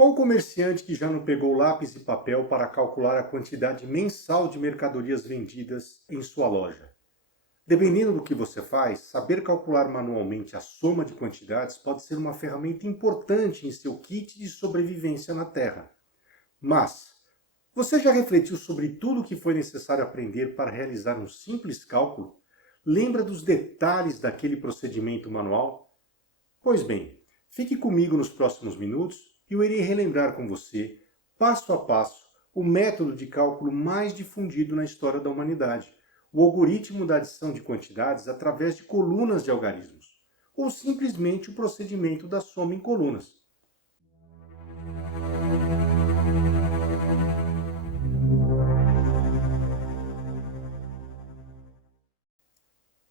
Qual comerciante que já não pegou lápis e papel para calcular a quantidade mensal de mercadorias vendidas em sua loja? Dependendo do que você faz, saber calcular manualmente a soma de quantidades pode ser uma ferramenta importante em seu kit de sobrevivência na Terra. Mas, você já refletiu sobre tudo o que foi necessário aprender para realizar um simples cálculo? Lembra dos detalhes daquele procedimento manual? Pois bem, fique comigo nos próximos minutos e eu irei relembrar com você, passo a passo, o método de cálculo mais difundido na história da humanidade, o algoritmo da adição de quantidades através de colunas de algarismos, ou simplesmente o procedimento da soma em colunas.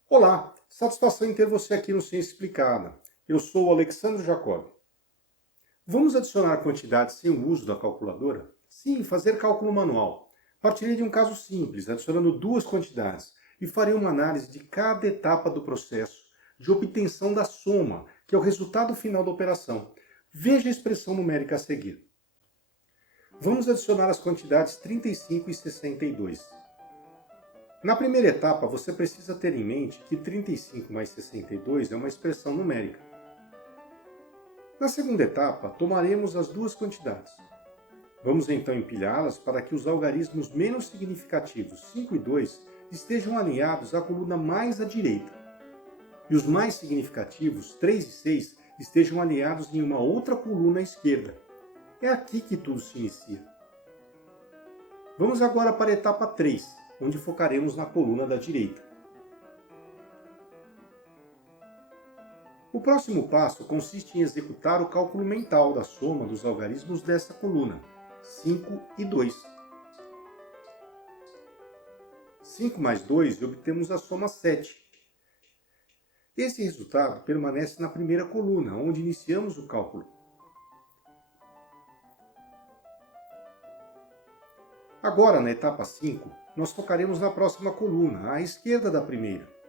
Olá, satisfação em ter você aqui no Ciência Explicada. Eu sou o Alexandre Jacob. Vamos adicionar quantidades sem o uso da calculadora? Sim, fazer cálculo manual. Partirei de um caso simples, adicionando duas quantidades, e farei uma análise de cada etapa do processo de obtenção da soma, que é o resultado final da operação. Veja a expressão numérica a seguir. Vamos adicionar as quantidades 35 e 62. Na primeira etapa, você precisa ter em mente que 35 mais 62 é uma expressão numérica. Na segunda etapa, tomaremos as duas quantidades. Vamos então empilhá-las para que os algarismos menos significativos, 5 e 2, estejam alinhados à coluna mais à direita. E os mais significativos, 3 e 6, estejam alinhados em uma outra coluna à esquerda. É aqui que tudo se inicia. Vamos agora para a etapa 3, onde focaremos na coluna da direita. O próximo passo consiste em executar o cálculo mental da soma dos algarismos dessa coluna, 5 e 2. 5 mais 2 e obtemos a soma 7. Esse resultado permanece na primeira coluna, onde iniciamos o cálculo. Agora, na etapa 5, nós focaremos na próxima coluna, à esquerda da primeira.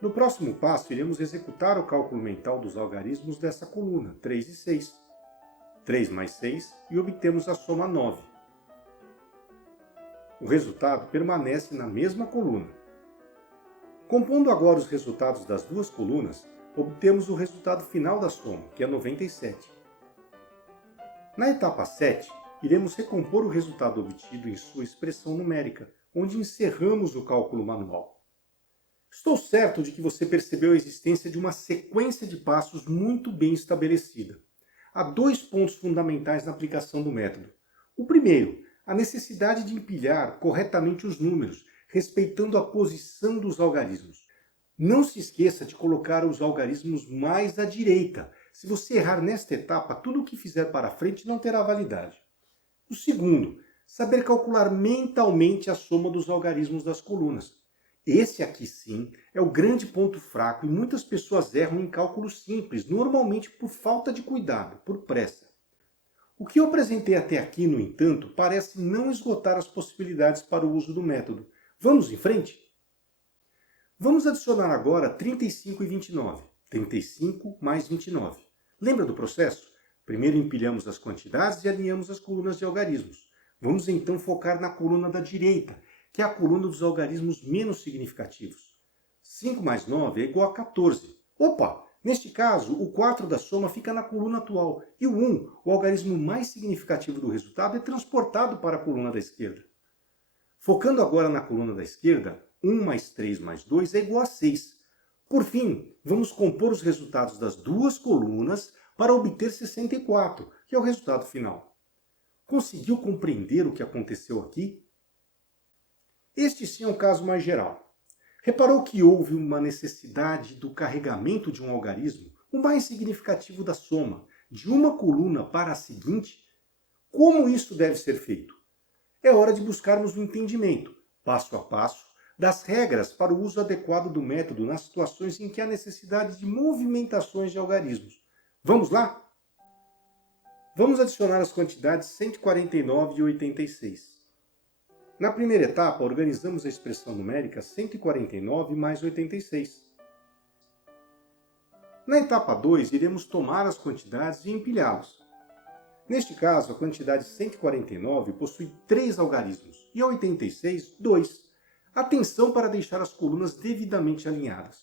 No próximo passo, iremos executar o cálculo mental dos algarismos dessa coluna, 3 e 6. 3 mais 6 e obtemos a soma 9. O resultado permanece na mesma coluna. Compondo agora os resultados das duas colunas, obtemos o resultado final da soma, que é 97. Na etapa 7, iremos recompor o resultado obtido em sua expressão numérica, onde encerramos o cálculo manual. Estou certo de que você percebeu a existência de uma sequência de passos muito bem estabelecida. Há dois pontos fundamentais na aplicação do método. O primeiro, a necessidade de empilhar corretamente os números, respeitando a posição dos algarismos. Não se esqueça de colocar os algarismos mais à direita. Se você errar nesta etapa, tudo o que fizer para frente não terá validade. O segundo, saber calcular mentalmente a soma dos algarismos das colunas. Esse aqui sim é o grande ponto fraco e muitas pessoas erram em cálculos simples, normalmente por falta de cuidado, por pressa. O que eu apresentei até aqui, no entanto, parece não esgotar as possibilidades para o uso do método. Vamos em frente? Vamos adicionar agora 35 e 29. 35 mais 29. Lembra do processo? Primeiro empilhamos as quantidades e alinhamos as colunas de algarismos. Vamos então focar na coluna da direita, que é a coluna dos algarismos menos significativos. 5 mais 9 é igual a 14. Opa! Neste caso, o 4 da soma fica na coluna atual e o 1, o algarismo mais significativo do resultado, é transportado para a coluna da esquerda. Focando agora na coluna da esquerda, 1 mais 3 mais 2 é igual a 6. Por fim, vamos compor os resultados das duas colunas para obter 64, que é o resultado final. Conseguiu compreender o que aconteceu aqui? Este sim é um caso mais geral. Reparou que houve uma necessidade do carregamento de um algarismo, o mais significativo da soma, de uma coluna para a seguinte? Como isso deve ser feito? É hora de buscarmos o entendimento, passo a passo, das regras para o uso adequado do método nas situações em que há necessidade de movimentações de algarismos. Vamos lá? Vamos adicionar as quantidades 149 e 86. Na primeira etapa, organizamos a expressão numérica 149 mais 86. Na etapa 2, iremos tomar as quantidades e empilhá-las. Neste caso, a quantidade 149 possui 3 algarismos e a 86, 2. Atenção para deixar as colunas devidamente alinhadas.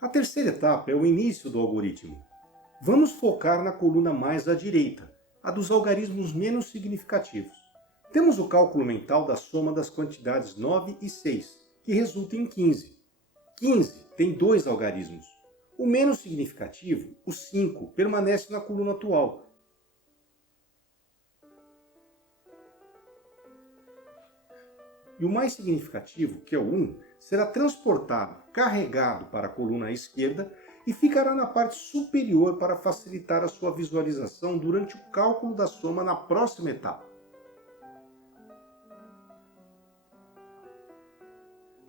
A terceira etapa é o início do algoritmo. Vamos focar na coluna mais à direita, a dos algarismos menos significativos. Temos o cálculo mental da soma das quantidades 9 e 6, que resulta em 15. 15 tem 2 algarismos. O menos significativo, o 5, permanece na coluna atual. E o mais significativo, que é o 1, será transportado, carregado para a coluna à esquerda e ficará na parte superior para facilitar a sua visualização durante o cálculo da soma na próxima etapa.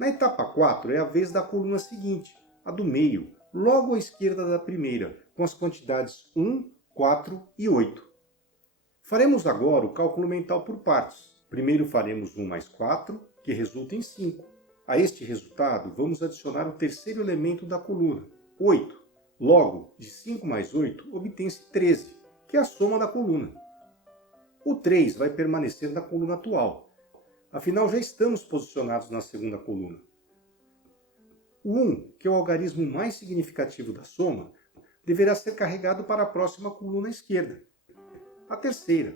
Na etapa 4 é a vez da coluna seguinte, a do meio, logo à esquerda da primeira, com as quantidades 1, 4 e 8. Faremos agora o cálculo mental por partes. Primeiro faremos 1 mais 4, que resulta em 5. A este resultado, vamos adicionar o terceiro elemento da coluna, 8. Logo, de 5 mais 8, obtém-se 13, que é a soma da coluna. O 3 vai permanecer na coluna atual. Afinal, já estamos posicionados na segunda coluna. O 1, que é o algarismo mais significativo da soma, deverá ser carregado para a próxima coluna à esquerda, a terceira.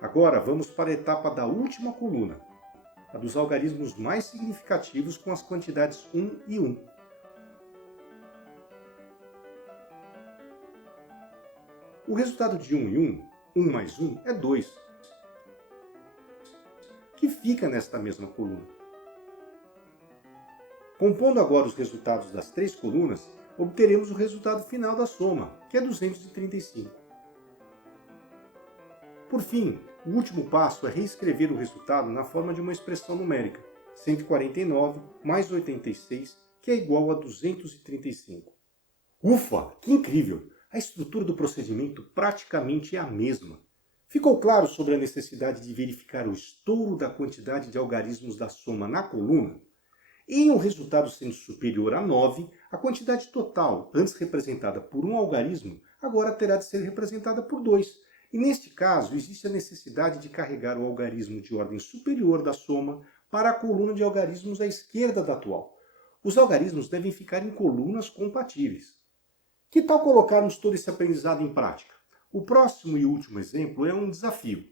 Agora vamos para a etapa da última coluna, a dos algarismos mais significativos com as quantidades 1 e 1. O resultado de 1 e 1 mais 1 é 2, que fica nesta mesma coluna. Compondo agora os resultados das 3 colunas, obteremos o resultado final da soma, que é 235. Por fim, o último passo é reescrever o resultado na forma de uma expressão numérica, 149 mais 86, que é igual a 235. Ufa, que incrível! A estrutura do procedimento praticamente é a mesma. Ficou claro sobre a necessidade de verificar o estouro da quantidade de algarismos da soma na coluna? Em um resultado sendo superior a 9, a quantidade total, antes representada por um algarismo, agora terá de ser representada por 2. E neste caso, existe a necessidade de carregar o algarismo de ordem superior da soma para a coluna de algarismos à esquerda da atual. Os algarismos devem ficar em colunas compatíveis. Que tal colocarmos todo esse aprendizado em prática? O próximo e último exemplo é um desafio.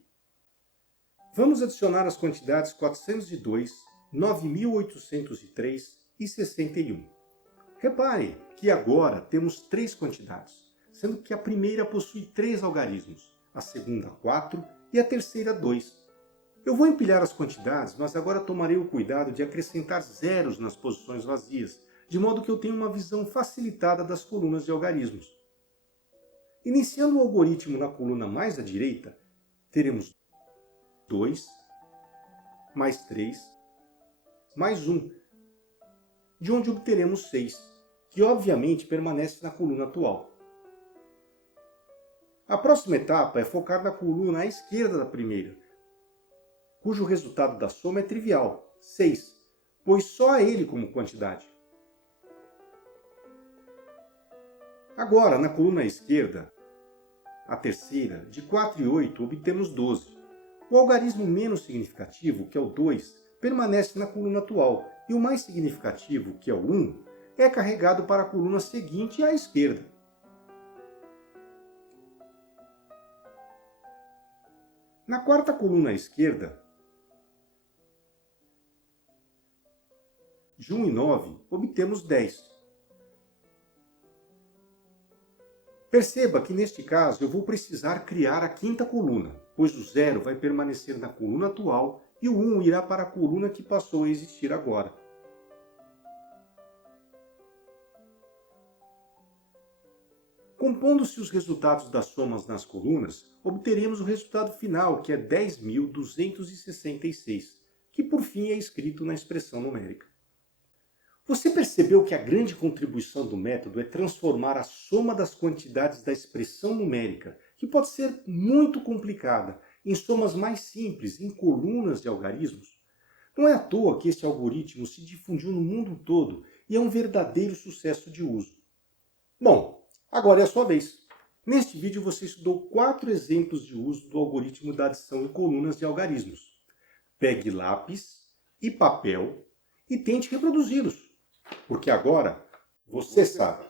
Vamos adicionar as quantidades 402, 9.803 e 61. Repare que agora temos 3 quantidades, sendo que a primeira possui 3 algarismos, a segunda 4 e a terceira 2. Eu vou empilhar as quantidades, mas agora tomarei o cuidado de acrescentar zeros nas posições vazias, de modo que eu tenha uma visão facilitada das colunas de algarismos. Iniciando o algoritmo na coluna mais à direita, teremos 2, mais 3, mais 1, de onde obteremos 6, que obviamente permanece na coluna atual. A próxima etapa é focar na coluna à esquerda da primeira, cujo resultado da soma é trivial, 6, pois só há ele como quantidade. Agora, na coluna à esquerda, a terceira, de 4 e 8, obtemos 12. O algarismo menos significativo, que é o 2, permanece na coluna atual, e o mais significativo, que é o 1, é carregado para a coluna seguinte à esquerda. Na quarta coluna à esquerda, de 1 e 9, obtemos 10. Perceba que neste caso eu vou precisar criar a quinta coluna, pois o 0 vai permanecer na coluna atual e o 1 irá para a coluna que passou a existir agora. Compondo-se os resultados das somas nas colunas, obteremos o resultado final, que é 10.266, que por fim é escrito na expressão numérica. Você percebeu que a grande contribuição do método é transformar a soma das quantidades da expressão numérica, que pode ser muito complicada, em somas mais simples, em colunas de algarismos. Não é à toa que este algoritmo se difundiu no mundo todo e é um verdadeiro sucesso de uso. Bom, agora é a sua vez. Neste vídeo você estudou 4 exemplos de uso do algoritmo da adição em colunas de algarismos. Pegue lápis e papel e tente reproduzi-los, porque agora você sabe.